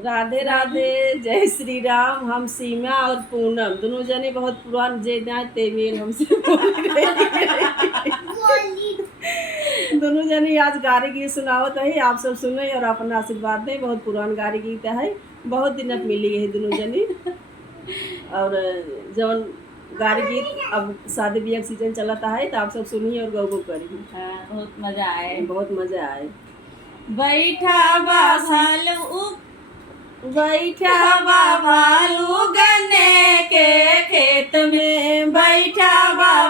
राधे राधे, जय श्री राम। हम सीमा और पूनम दोनों जने बहुत पुरान जे ते मेल हमसे दोनों जने आज गारी गीत सुनावत है। आप सब सुने और अपना आशीर्वाद दें। बहुत पुरान गारी गीत है, बहुत दिन अब मिली है दोनों जनी। और जौन गारी गीत अब शादी ब्याह सीजन चलता है तो आप सब सुनिए और गौ करिए। बहुत मजा आए, बहुत मजा आए। बैठा बासल बैठा भालू गन्ने के खेत में, बैठा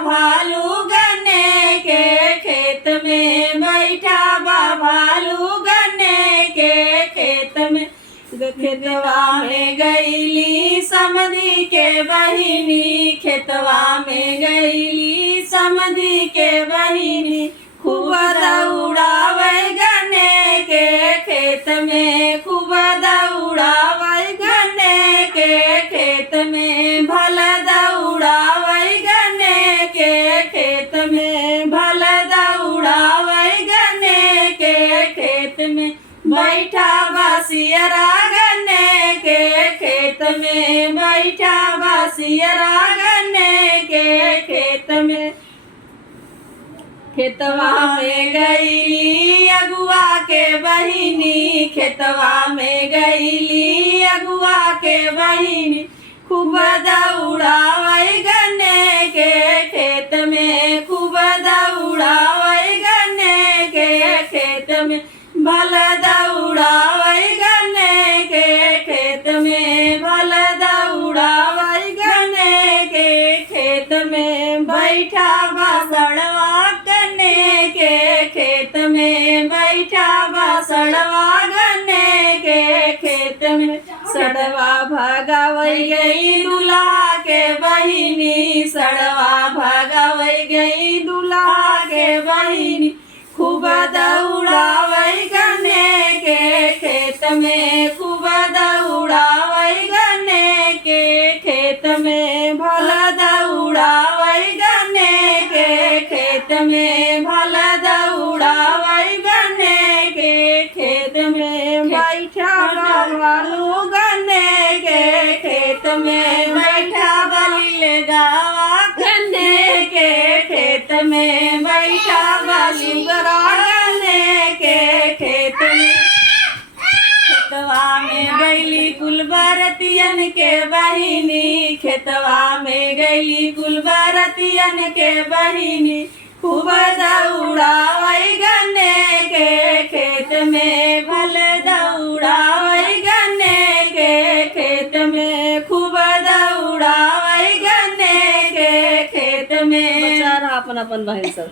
भालू गन्ने के खेत में, बैठा भालू गन्ने के खेत में। खेतवा में गईली समधी के बहिनी, खेतवा में गईली समधी के बहिनी, खूब दौड़ावे गन्ने के खेत में, खूब दौड़ावे गन्ने के खेत में, भल दौड़ावे गन्ने के खेत में, भल दौड़ावे गन्ने के खेत में। बैठा बसियरा गन्ने के खेत में, बैठा बसियरा गन्ने के खेत में। खेतवा में गईली अगुआ के बहिनी, खेतवा में गईली अगुआ के बहिनी, खूब दौड़ावे गन्ने के खेत में, खूब दौड़ावे गन्ने के खेत में, भल दौड़ावे गन्ने के खेत में, भल दौड़ावे गन्ने के खेत में। बैठा बसड़वा गन्ने के खेत में, बैठा बसड़वा गन्ने के खेत में। सड़वा भगावई गई दूल्हा के बहिनी, सड़वा भगावई गई दूल्हा के बहिनी, खूब दौड़ावई गन्ने के खेत में, खूब दौड़ावई गन्ने के खेत में, भल दौड़ावई गन्ने के खेत में, भल दौड़ावई गन्ने के खेत में। बैठा भालू गन्ने के खेत में, बैठा बलिल गावा गन्ने के खेत में, बैठा बलिगरा गन्ने के खेत में। खेतवा में गईली कुलबरतियन के बहिनी, खेतवा में गईली कुलबरतियन के बहिनी, खूब दौड़ावई गन्ने के खेत में, भल दौड़ावई गन्ने के खेत में, खूब दौड़ावई गन्ने के खेत में। बेचारा अपन अपन बहन सब